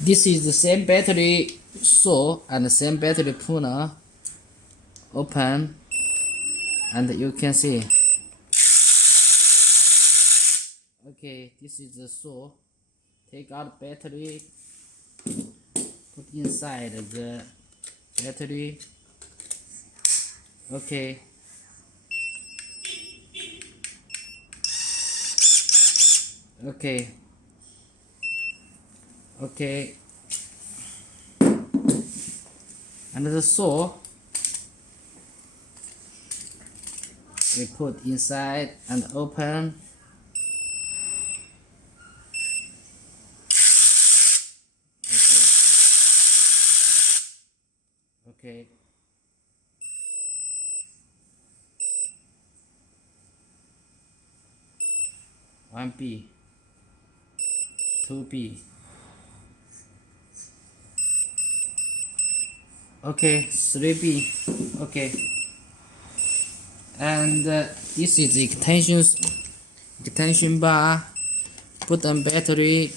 This is the same battery saw and the same battery pruner. Open and you can see. Okay, this is the saw. Take out battery, put inside the battery. Okay. Okay. Okay. And the saw we put inside and open. Okay. 1B, 2B. Okay, 3B. Okay. And this is the extension bar. Put on battery.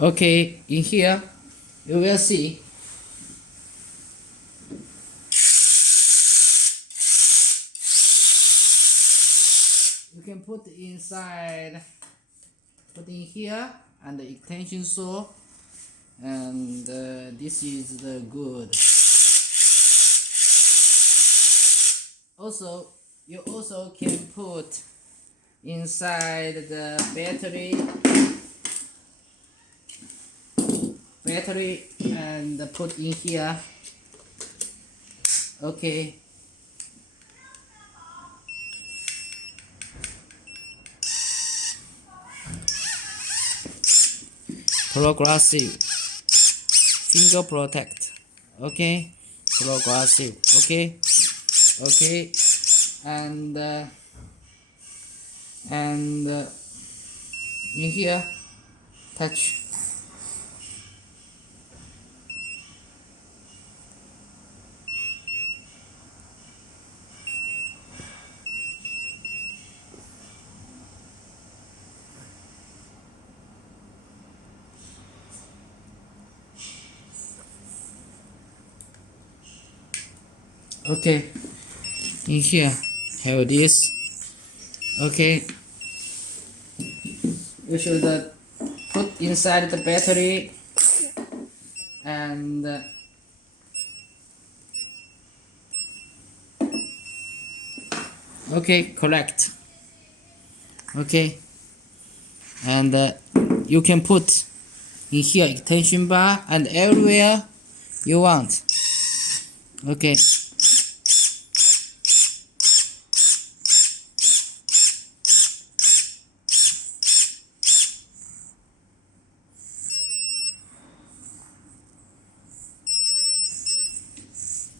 Okay, in here you will see you can put inside, put in here, and the extension saw, and this is the good. Also, you also can put inside the battery and put in here. Okay. Progressive finger protect. Okay, progressive. Okay. Okay. And in here touch. Okay, in here have this. Okay, you should put inside the battery and okay, correct. Okay, and you can put in here extension bar and everywhere you want. Okay.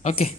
Okay.